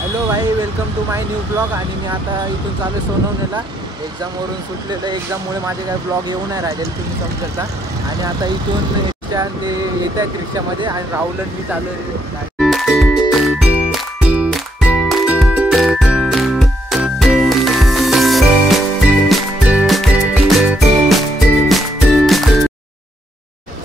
Hello भाई, welcome to my new blog. आणि मी आता इथून चालू आहे सोनवणीला. एक्झामवरून सुटलेलं. एक्झाममुळे माझे काही ब्लॉग येऊ नाही राहिलेले, तुम्ही समजता. आणि आता इथून रिक्षा ते येत आहेत रिक्षामध्ये आणि राहुल मी चालू आहे.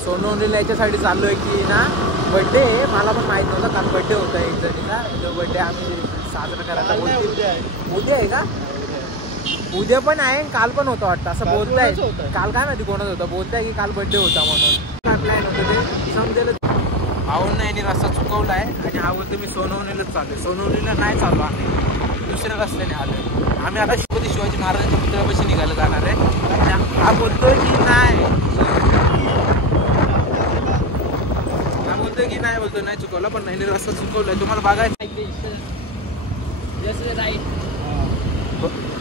सोनवणीला याच्यासाठी चाललो आहे की ना बड्डे आहे. मला पण माहीत नव्हतं, काल बड्डे होता एक जणीचा. तो बड्डे आम्ही साजरा करायला बोलतो. उद्या आहे का? उद्या पण आहे, काल पण होतं वाटतं असं बोलताय. काल काय माहिती कोणाच होतं, बोलताय की काल बड्डे होता म्हणून. काय प्लॅन होतं ते समजेल. भाऊंना यांनी रस्ता चुकवला आहे आणि हा बोलतो मी सोनवणीलाच चालू आहे. सोनवणीला नाही चाललो आम्ही, दुसऱ्या रस्त्याने आलो. आम्ही आता छत्रपती शिवाजी महाराजांच्या पुतळ्यापाशी निघायला जाणार आहे. हा बोलतोय की नाही, की नाही बोलतो नाही चुकवला, पण नाही रस्ता चुकवलाय. तुम्हाला बघायचं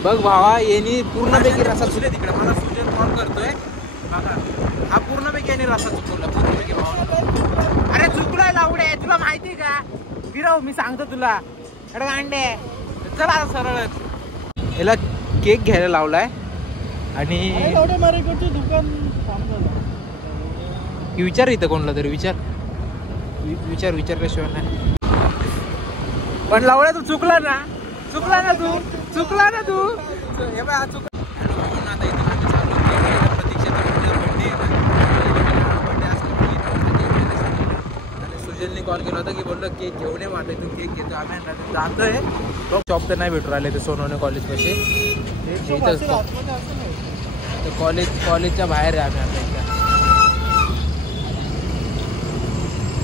बघ भावा, यांनी पूर्णपैकी रस्ता चुकले. तिकडे मला सुजन कॉल करतोय बघा. हा पूर्णपैकी यांनी रस्ता चुकवला पूर्णपैकी भावा. अरे चुकलाय लावडे, तुला माहिती का? फिरव, मी सांगतो तुला. अरे अंडे चला आता सरळच. याला केक घ्यायला लावलाय आणि विचार इथं कोणला तरी विचारल्याशिवाय नाही. पण लावड्या तू चुकला ना तू. हे बघ हा चुकला. आता इथून आम्ही चालू प्रतीक्षाचा बड्डे आणि सुजलने कॉल केला होता की बोललो केक घेऊन ये. माझा इथून केक घेतो आम्ही जातोय. शॉप तर नाही भेटू राहिले ते सोनवणे कॉलेज पाशी. कॉलेजच्या बाहेर आहे. आम्ही आता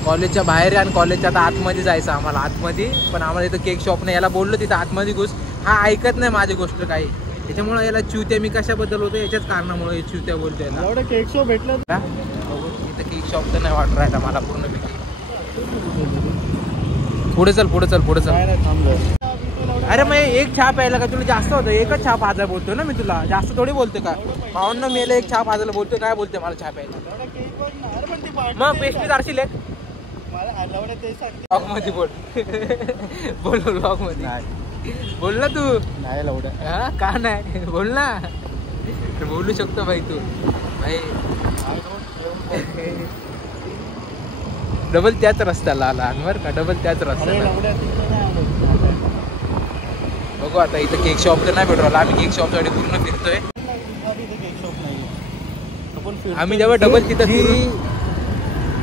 कॉलेजच्या बाहेर आहे आणि कॉलेजच्या आता आतमध्ये जायचं आम्हाला. आतमध्ये पण आम्हाला इथं केक शॉप नाही. याला बोललो तिथं आतमध्ये घुस, हा ऐकत नाही माझी गोष्ट काही. त्याच्यामुळे याला चिवत्या मी कशाबद्दल होतो याच्याच कारणामुळे चिवत्या बोलतोय. एवढं केक शॉप भेटलं इथं. केक शॉप तर नाही वाटत राहिला मला पूर्णपैकी. पुढे चल. अरे मग एक चहा प्यायला का तुला जास्त होतं? एकच चहा पाजायला बोलतोय ना मी तुला, जास्त थोडी बोलतोय का? भावना मेला एक चहा पाजायला बोलतोय, काय बोलतोय मला चहा प्यायला? मग पेस्ट्री दारशील एक ब्लॉग मध्ये बोल ब्लॉग मध्ये बोल ना तू. नाही लावड्या, हा का नाही बोल ना. बोलू शकतो भाई तू. भाई डबल त्याच रस्त्याला आला बरं का, डबल त्याच रस्त्याला. बघू आता इथं केक शॉप तर नाही भेटू. आम्ही केक शॉपसाठी पूर्ण फिरतोय. आम्ही जेव्हा डबल तिथं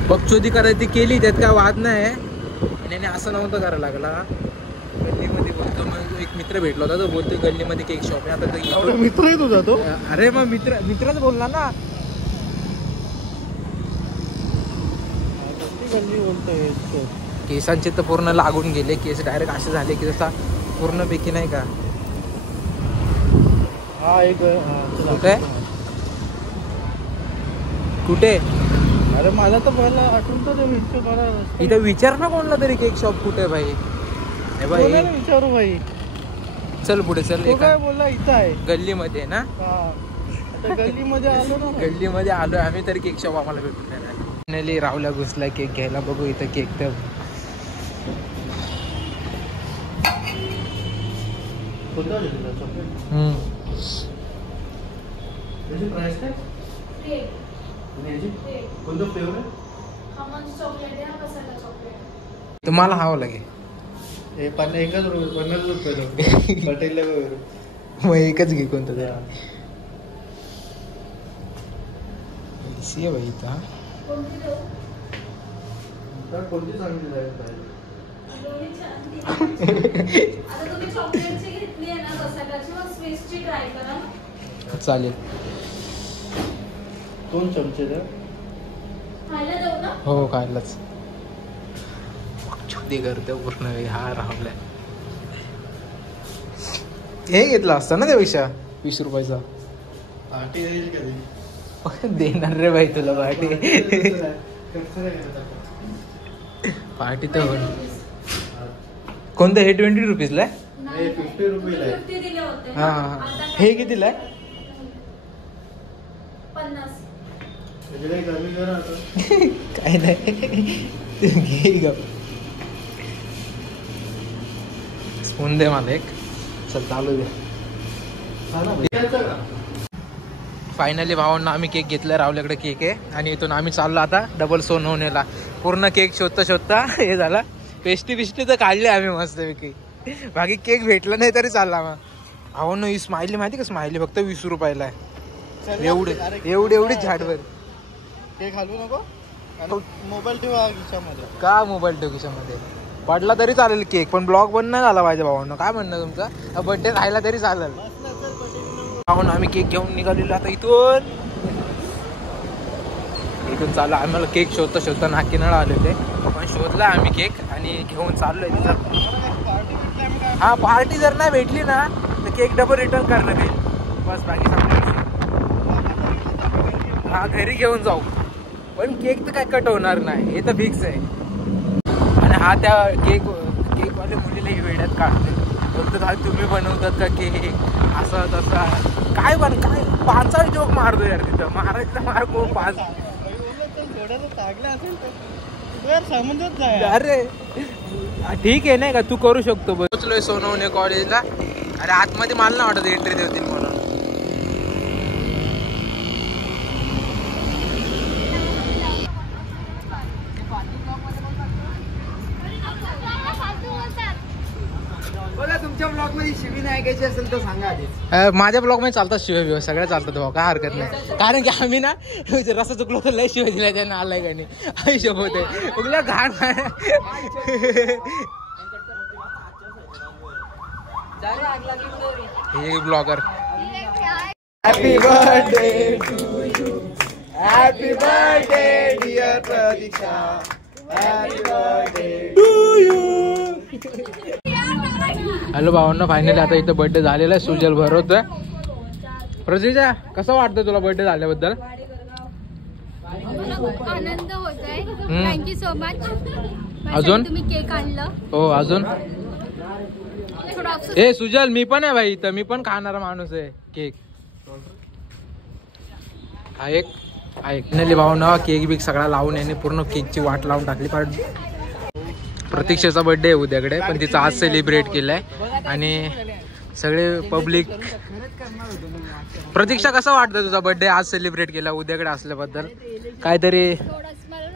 बकचोदी करायची केली, त्यात काय वाद नाही. आणि असं नव्हतं करायला लागला. गल्लीमध्ये बोलतो, मग एक मित्र भेटला होता तो बोलतोय गल्लीमध्ये केक शॉप आहे. आता मित्र आहे तुझा तो? अरे मग मित्रच बोलला ना. गल्ली बोलतोय. केसांचे तर पूर्ण लागून गेले. केस डायरेक्ट असे झाले की जसा पूर्णपैकी नाही का. हा एक कुठे? अरे मला तर पहिला आठवण तर इथं विचार ना कोणला तरी केक शॉप कुठे आहे भाई. हे भाई विचारू भाई. चल पुढे चल. काय बोलला इथं आहे गल्लीमध्ये ना. गल्लीमध्ये आलो ना. गल्लीमध्ये आलोय आम्ही तरी केक शॉप आम्हाला भेटून नाही. फायनली राहुल्या घुसला केक घ्यायला. बघू इथं केक तर तुम्हाला हवं लागेल. एकच रुपये 50 रुपये मग एकच घे कोणतं तरी. भाई इथं कोणती चांगली चालेल. 2 चमचे द्या. हो खायलाच छोटी करते पूर्ण. हा राहुल्या हे घेतला असता ना त्यापेक्षा 20 रुपयाचा. देणार रे भाई तुला पार्टी. पार्टी तर कोणतं हे 20 रुपीजला आहे? 50 रुपीला. हा हे कितीला आहे? 50. काय नाही घे ग. होऊन दे मला एक. चल चालू दे. फायनली भावांना आम्ही केक घेतला. रावल्याकडे केक आहे आणि इथून आम्ही चाललो आता डबल सोनवणेला. पूर्ण केक शोधता हे झाला. पेस्ट्री तर काढले आम्ही मस्तपैकी. बाकी केक भेटला नाही तरी चालला. मग भावांना ही स्माइली माहिती का? स्माइली फक्त 20 रुपयाला आहे. एवढी झाडवर. केक हलवू नको. मोबाईल ठेवा खिशामध्ये. का मोबाईल ठेव खिशामध्ये? पडला तरी चालेल केक, पण ब्लॉग बंद नाही झाला पाहिजे भावांना. काय म्हणणं तुमचा? बर्थडे राहिला तरी चालेल. भावांना आम्ही केक घेऊन निघालेलो आता इथून चाललो. आम्हाला केक शोधता नाकीनळ आले होते, पण शोधला आम्ही केक आणि घेऊन चाललोय तिथं. हा, पार्टी जर नाही भेटली ना तर केक डबल रिटर्न करणं काही बस. बाकी हा घरी घेऊन जाऊ, पण केक तर काय कट होणार नाही हे तर फिक्स आहे. आणि हा त्या केकवाले मुलीला वेड्यात काढते. बोलतो काय तुम्ही बनवतात का केक असं तसं काय 5 जोक मारतो यार. तिथं मारायचं मार कोण 5. अरे ठीक आहे नाही का, तू करू शकतो. पोचलोय सोनवणे कॉलेजला. अरे आतमध्ये मला नाही वाटत एंट्री देतील म्हणून. तुमच्या ब्लॉग मध्ये शिवी नाही ऐकायची असेल तर सांगा आधीच. माझ्या ब्लॉग मध्ये चालतात शिवाय सगळ्या चालतात भाऊ, काय हरकत नाही. कारण की आम्ही ना रस्ता चुकलो तर लय शिवाय दिला त्यांना. आलाय का नाही आई शोभत आहे उगल्या घाण. हे blogger. Happy birthday to you. Happy birthday dear Pratiksha. Happy birthday to you. Hello भावांना, फायनली आता इथं बर्थडे झालेला आहे. सुजल भरवतोय. प्रतीक्षा कसं वाटतं तुला बर्थडे झाल्याबद्दल? आनंद होतोय. Thank you so much. अजून तुम्ही केक आणलं. हो अजून ए सुजल मी पण आहे भाई इथं. मी पण खाणारा माणूस आहे केक. हा एक ऐकण्याली भावना केक बिक सगळा लावून याने पूर्ण केकची वाट लावून टाकली. कारण प्रतीक्षेचा बर्थडे आहे उद्याकडे, पण तिचा आज सेलिब्रेट केलाय आणि सगळे पब्लिक. प्रतीक्षा कसं वाटतं तुझा बर्थडे आज सेलिब्रेट केला उद्याकडे असल्याबद्दल? काहीतरी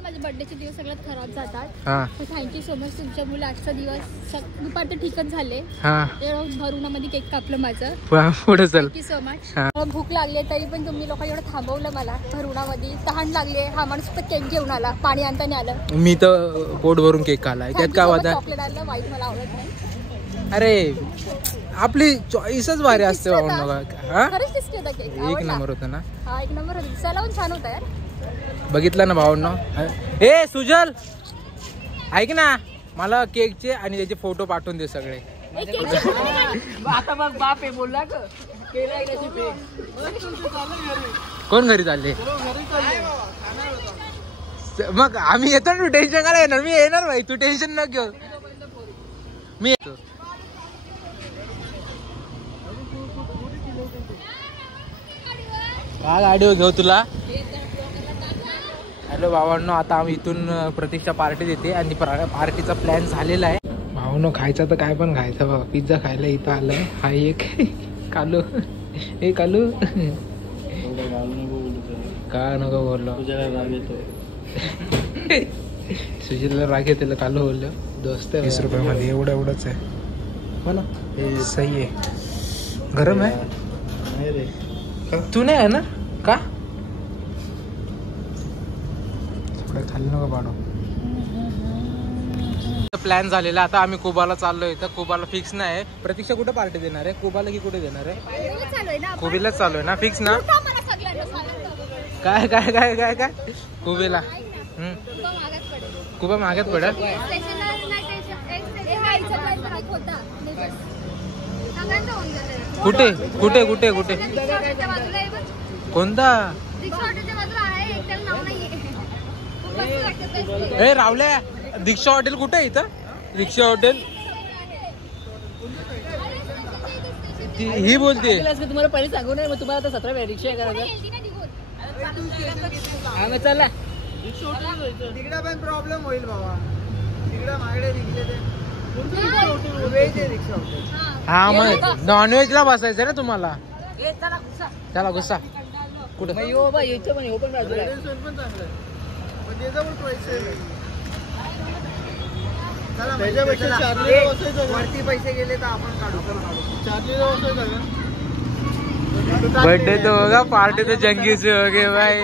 माझे बर्थडेचे दिवस सगळ्यात खराब जातात. हा थँक्यू सो मच. तुमच्यामुळे आजचा दिवस दुपार तर ठीकच झाले. हा भरुणामध्ये केक कापलं माझं. पुढे चल. Thank you so much. भूक लागली तरी पण तुम्ही लोक एवढं थांबवलं मला. भरुणामध्ये तहान लागले. हा माणूस फक्त केक घेऊन आला, पाणी आणता नाही आलं. मी तर पोट भरून केक खाल्लाय. त्यात काय वादा? चॉकलेट आणलं, वाईट मला आवडत नाही. अरे आपली चॉईसच भारी असते भाऊ. खरंच टेस्टी होता केक. एक नंबर होता ना. हा एक नंबर होता. दिसायला पण छान होता यार. बघितलं ना भावांनो. ए सुजल ऐक ना, मला केकचे आणि त्याचे फोटो पाठवून दे सगळे. आता बघ बाप आहे बोलला का. कोण घरी चालले? मग आम्ही येतो ना. तू टेन्शन काय येणार? मी येणार भाई, तू टेन्शन न घेऊ. मी येतो. काय गाडी घेऊ तुला? हॅलो भावांनो, आता आम्ही इथून प्रतीक्षा पार्टी देते आणि पार्टीचा प्लॅन झालेला आहे. भावांनो खायचा तर काय पण खायचं बघा. पिझ्झा खायला इथं आलाय. हा एक कालू. हे कालू का नको बोललो. सुजीला राग येते कालू बोललो. दोस्त 20 रुपयामध्ये एवढंच आहे. हो ना, हे सही आहे. गरम आहे. तू नाही आहे ना का? खाली नको पाडू. प्लॅन झालेला. आता आम्ही कुबाला चाललोय. तर कुबाला फिक्स नाही. प्रतीक्षा कुठे पार्टी देणार आहे? कुबाला की कुठे देणार आहे? कुबीलाच चालू आहे ना. फिक्स ना? काय काय काय काय काय कुबेला? कुबा मागत पडेल. कुठे कुठे कुठे कुठे कोणता? ए रावल्या, दीक्षा हॉटेल कुठे आहे इथं? दीक्षा हॉटेल ही बोलते. तुम्हाला पहिले सांगू नये. मग तुम्हाला आता 17 वेळा रिक्षा करायचं. चला तिकडे पण प्रॉब्लेम होईल बाबा. तिकडे मागडे निघले ते हा मग नॉनव्हेज ला बसायचं ना तुम्हाला. चला गुस्सा कुठं वरती पैसे गेले तर आपण काढू. चार्लीला बसायचं का? बर्थडे तो होगा पार्टी तो जंगी से हो गए भाई.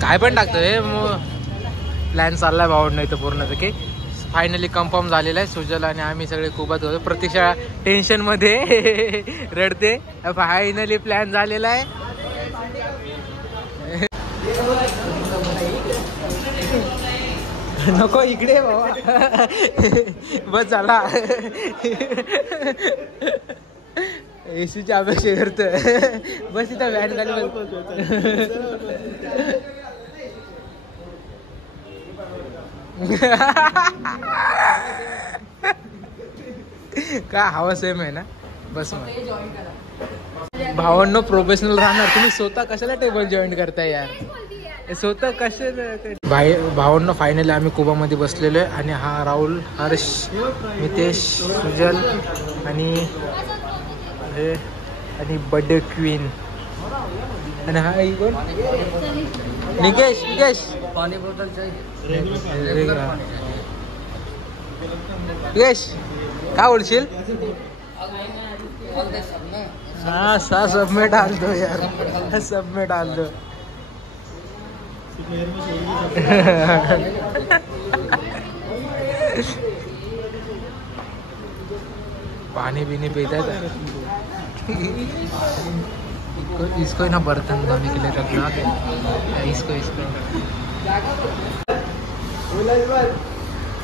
काय पण टाकतोय प्लॅन चाललाय भावड नाही तर पूर्ण की फायनली कन्फर्म झालेला आहे. सुजल आणि आम्ही सगळे खूपच होतो. प्रतीक्षा टेन्शन मध्ये रडते. फायनली प्लॅन झालेला आहे. नको इकडे बाबा बस झाला. एसीची अपेक्षा करतोय. बस इथं व्हॅन खाली का हवा सेम आहे ना. बस मग भावांनो प्रोफेशनल राहणार. तुम्ही स्वतः कशाला टेबल जॉईन करताय यार. स्वतः कशाला. भावांनो फायनली आम्ही कुबामध्ये बसलेलो आहे. आणि हा राहुल, हर्ष, मितेश, सुजल आणि बर्थडे क्वीन. आणि हा कोण निकेश. पाणी बॉटल निकेश काय बोलशील. हाँ सब में डाल दो यार. सब में डाल दो. पानी भी नहीं पीता था. इसको ना बर्तन धोने के लिए रखना. इसको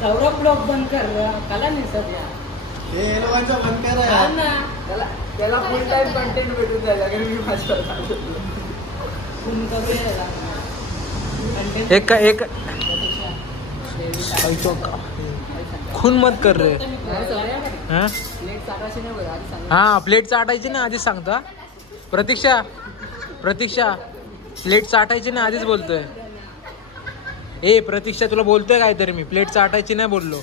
सौरभ ब्लॉग बंद कर कला नाही सध्या. हे लोकांचा बंद करा त्याला फुल टाइम कंटेंट भेटून जायला. एक खून मत कर रे. हा प्लेट चाटायची ना आधीच सांगता. प्रतीक्षा प्लेट चाटायची ना आधीच बोलतोय. ए प्रतीक्षा तुला बोलतोय काय तरी मी. प्लेट चाटायची नाही बोललो.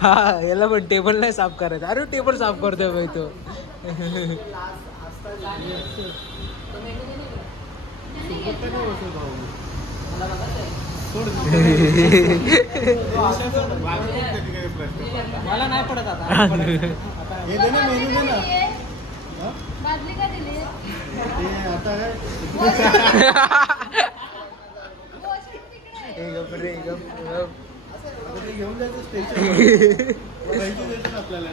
हा याला पण टेबल नाही साफ करायचं. अरे टेबल साफ करतोय भाई तो. मला नाही पडत आता. हे दे ना मेनू दे ना. बादली का दिली. हे आता काय घेऊन जायचं स्टेशन. आपल्याला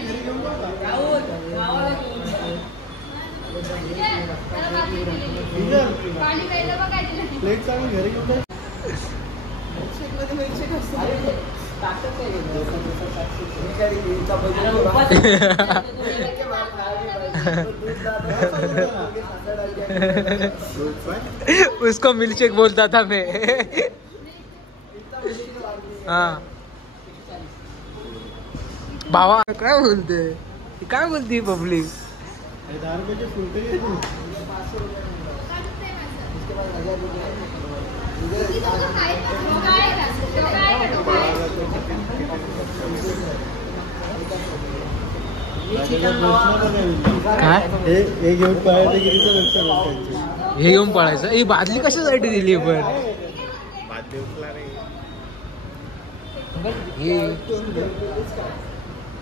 घरी घेऊन प्लेट चालून घरी घेऊन जायचं. उसको मिल्कशेक बोलता था मैं. हाँ भावा काय बोलते पब्लिक. 10 रुपयाचे फुलटे. काय हे घेऊन पळायचं गिरीचं लक्ष. हे घेऊन पळायचं. ही बादली कशासाठी दिली पण.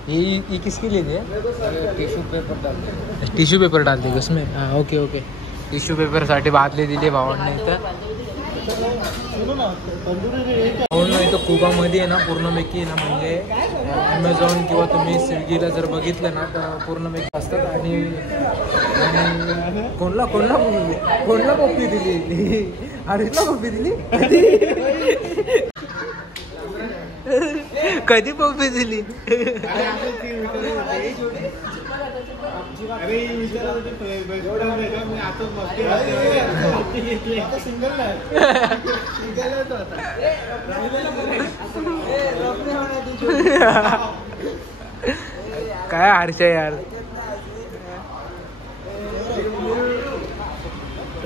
ये किसके लिए थे. टिश्यू पेपर डालते उसमें. हाँ ओके टिश्यू पेपर साठी बादली दिली भावांनी. तर कुबामध्ये आहे ना पूर्णपैकी ना म्हणजे ॲमेझॉन किंवा तुम्ही स्विगीला जर बघितलं ना तर पूर्णपैकी असतात. आणि कोणला पप्पी दिली. हरीशला पप्पी दिली. कधी पप्पी दिली. काय हर्ष यार.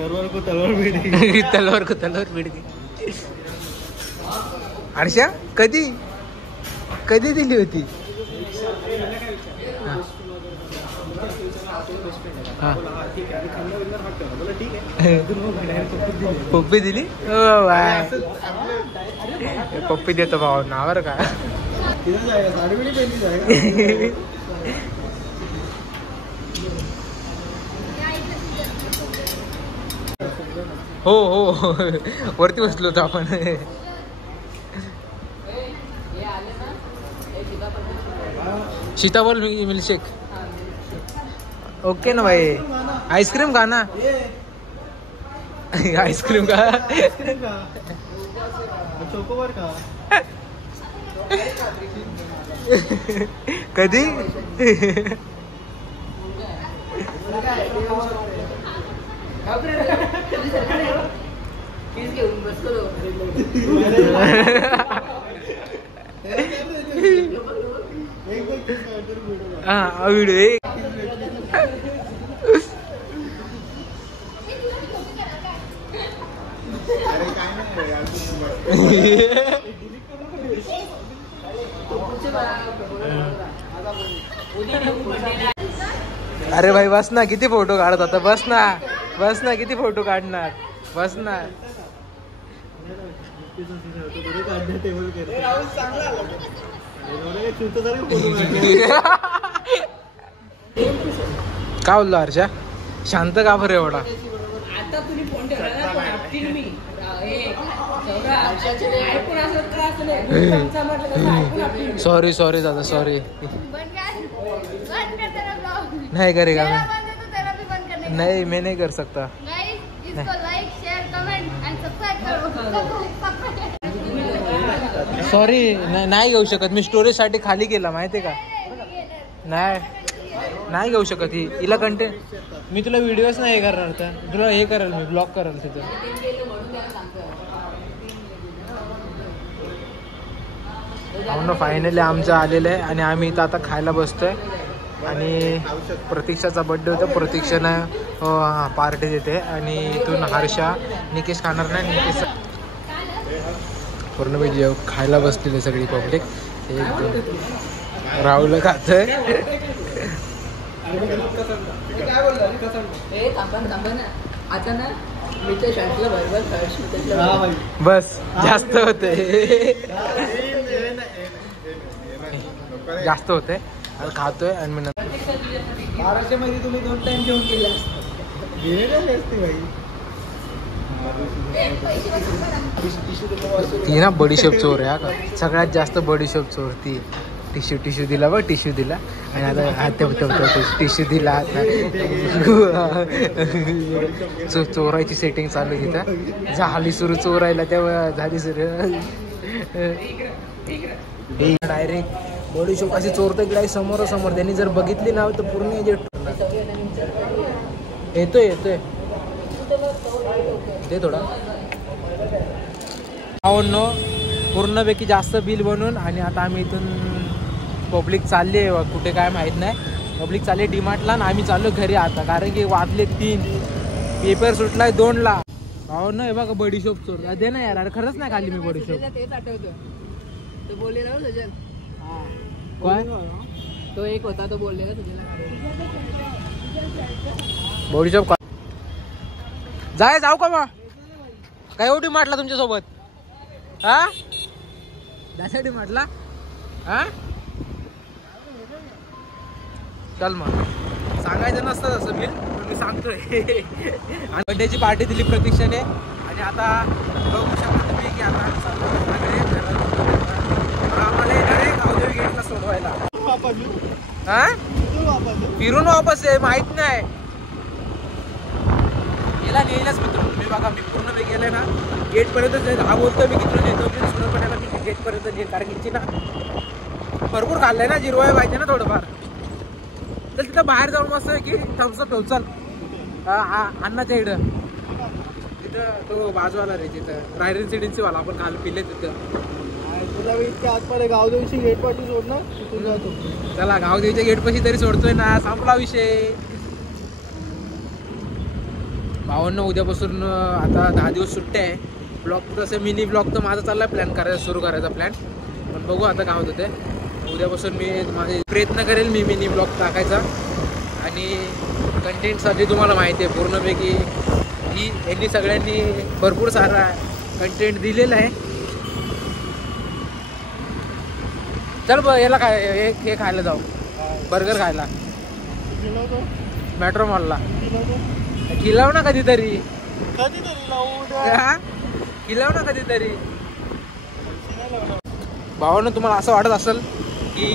तलवार को तलवार भिड तलवार को तलवार भिड गई. हर्षा कधी कधी दिली होती? हा. पप्पी दिली? ओ बाय. पप्पी देतो भाऊ नावर का. हो हो वरती बसलो होतो आपण. सीताफळ मिल्कशेक ओके ना भाई. आईस्क्रीम खा ना. आईस्क्रीम का चोकोबार का कधी? हा व्हिडिओ. अरे भाई बस ना, किती फोटो काढत आता. बस ना बस ना, किती फोटो काढणार. बस ना. का बोललो हर्षा? शांत का बरं एवढा? आता तुम्ही फोन ठेवला ना ऐकतील मी. सॉरी सॉरी दादा सॉरी. नहीं करेगा मैं. नहीं मैं नहीं कर सकता. सॉरी नाही घेऊ शकत मी. स्टोरेज साठी खाली केला माहितीये का. नाही घेऊ शकत. हिला कंटेंट मी तुला व्हिडिओच नाही हे करणार. तर तुला हे करेल मी ब्लॉक करेल तिथं. फायनली आमचं आलेलं आहे आणि आम्ही इथं आता खायला बसतोय. आणि प्रतीक्षाचा बड्डे होता. प्रतीक्षानं पार्टी देते आणि इथून हर्षा निकेश खाणार नाही. निकेश पूर्ण म्हणजे खायला बसलेले सगळी पब्लिक. एकदम राहुल खातोय. आता ना बस जास्त होते जास्त होते. खातोय आणि मी 1200 मध्ये तुम्ही 2 टाइम जेवण केलं असते भाई. ती ना बडीशेप चोर आहे का. सगळ्यात जास्त बडीशेप चोर ती. टिश्यू दिला बघ. टिश्यू दिला आणि आता टिश्यू दिला. चोरायची सेटिंग चालू आहे तिथं. झाली सुरू चोरायला तेव्हा झाली सुरू. डायरेक्ट बडीशेप अशी चोरतोय की समोर. त्यांनी जर बघितली ना तर पूर्ण येतोय ते थोडा पूर्णपैकी जास्त बिल बनवून. आणि आता आम्ही इथून पब्लिक चालली आहे कुठे काय माहीत नाही. पब्लिक चालली आहे डीमार्टला आणि आम्ही चाललो घरी आता. कारण की वाजले 3. पेपर सुटलाय 2ला. हो ना. हे बघा बडीशेप चोर दे ना यार. खरंच नाही खाल्ली मी बडीशेप. तेच आठवतो तो बोलले ना सजल. काय तो एक होता तो बोलले ना तुझ्या बडीशेप जाऊ का मग? काय एवढी म्हटला तुमच्यासोबत? हा त्यासाठी म्हटला. हा चल मग. सांगायचं नसतं तसं मी सांगतोय. आणि बड्डेची पार्टी दिली प्रतीक्षाने. आणि आता बघू शकता तुम्ही की आता आम्हाला येणार आहे गावदेवी गेटला सोडवायला. हा फिरून वापस आहे माहित नाही. गेला नेलाच मित्र मी. बघा मी पूर्ण वेळ गेलाय ना गेटपर्यंत. हा बोलतोय मी किती नेतो मी सुरपण्याला. मी गेटपर्यंत नेईल. कारण की ना भरपूर खाल्लंय ना. जिरवाय पाहिजे ना थोडंफार. तर तिथं बाहेर जाऊन मस्त की थम्सअप ठेव. चल अण्णाच्या इकडं तिथं तो बाजूवाला रे तिथं रायडन सिडींची वाला आपण काल पिले तिथं. तुला इतक्या आतमध्ये गावदेवीची गेट पाठी सोड ना. तिथून जातो. चला गावदेवीच्या गेटपाशी तरी सोडतोय ना. संपला विषय. भावांना उद्यापासून आता 10 दिवस सुट्ट्या आहे. ब्लॉग तसं मिनी ब्लॉग तर माझा चालला प्लॅन करायचा, सुरू करायचा प्लॅन. पण बघू आता काय होतं ते. उद्यापासून मी माझे प्रयत्न करेल मी मिनी ब्लॉग टाकायचा. आणि कंटेंटसाठी तुम्हाला माहिती आहे पूर्णपैकी यांनी सगळ्यांनी भरपूर सारा कंटेंट दिलेला आहे. चल याला काय हे खायला जाऊ, बर्गर खायला मेट्रो मॉलला. खिलाव ना कधीतरी, खिलाव ना कधीतरी. भावानं तुम्हाला असं वाटत असेल की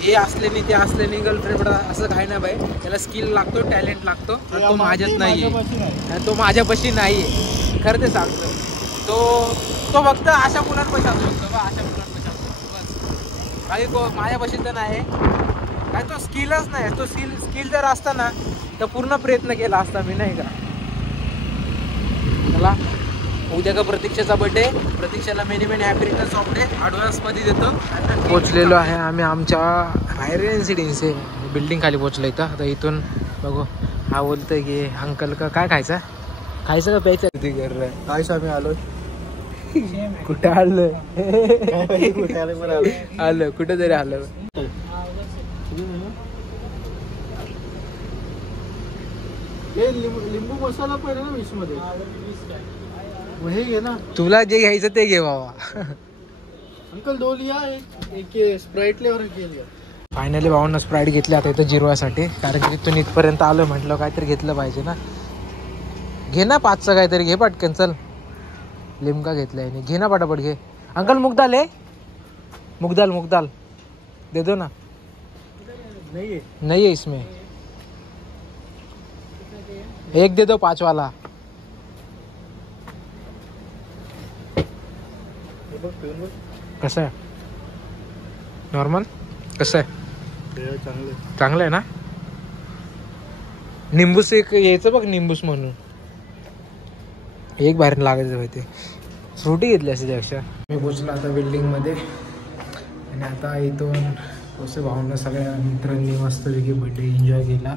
हे असले नाही ते असले नाही गर्लफ्रेंड, असं काही नाही बाई. त्याला स्किल लागतो, टॅलेंट लागतो. तो माझ्यात नाही आहे, तो माझ्यापाशी नाही आहे. खरं ते सांगतो. तो फक्त अशा मुलांपाशी असू शकतो बा, अशा मुलांपाशी असू शकतो बस. बाकी माझ्यापाशी तर नाही काय. तो स्किलच नाही. तो स्किल जर असता ना तर पूर्ण प्रयत्न केला असता मी, नाही का. चला उद्या का प्रतीक्षाचा बर्थडे. प्रतीक्षाला many happy returns of day ॲडव्हान्समध्ये देतो. पोचलेलो आहे आम्ही आमच्या हायर रेसिडेन्सी बिल्डिंग खाली पोचलो इथं. आता इथून बघू. हा बोलतोय की अंकल का काय खायचं का प्यायचं ते घर काय आम्ही आलो. कुठं आलं आलं कुठं तरी आलं. लिंबू मसाला पण आहे ना 20 मध्ये. हे घे ना, तुला जे घ्यायचं ते घे बाबा. अंकल 2 लिया, एक स्प्राईट ले और एक लिया. फायनली भावांना स्प्राईट घेतली आता इथं जिरवायसाठी. कारण की तिथून इथपर्यंत आलं म्हटलं काहीतरी घेतलं पाहिजे ना. घे ना 5चं काहीतरी घे पटकन. चल लिमका घेतलाय नाही, घे ना पटापट घे. अंकल मुगदाल आहे, मुगदाल दे दो ना. नहीं है इसमें, एक दे दो 5 वाला. कसं आहे नॉर्मल, कसं आहे चांगलं आहे ना. निंबूस एक यायचं बघ, निंबूस म्हणून एक बाहेर लागायचं माहिती. फ्रुटी घेतली असते त्यापेक्षा. मी पोचलो आता बिल्डिंगमध्ये. आणि आता इथून कसं भावना सगळ्या मित्रांनी मस्तपैकी बड्डे एन्जॉय केला.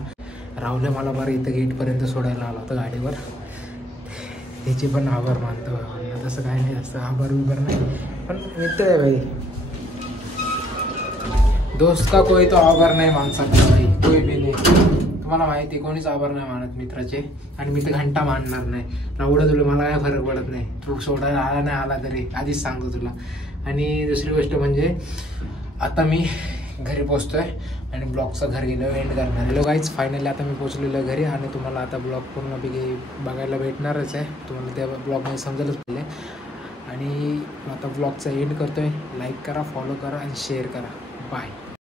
राहुल मला बरं इथं गेटपर्यंत सोडायला आला होता गाडीवर. त्याचे पण आभार मानतो भावना. तसं काय नाही जास्त आभार नाही, पण मित्र आहे भाई. दोस्त का कोई तो आभार नाही मान सकता भाई, कोई भी नाही. तुम्हाला माहिती आहे कोणीच आभार नाही मानत मित्राचे. आणि मी तर घंटा मानणार नाही. राहुल तुला मला काय फरक पडत नाही, तू सोडायला आला नाही आला तरी, आधीच सांगतो तुला. आणि दुसरी गोष्ट म्हणजे आता मी घरी पोचतोय आणि ब्लॉगचं घर गेलो एंड करणार आहे. गाईज फायनली आता मी पोचलेलो घरी. आणि तुम्हाला आता ब्लॉग पूर्णपैकी बघायला भेटणारच आहे. तुम्हाला त्या ब्लॉगमध्ये समजायलाच पाहिजे. आणि आता ब्लॉगचा एंड करतोय. लाईक करा, फॉलो करा आणि शेअर करा. बाय.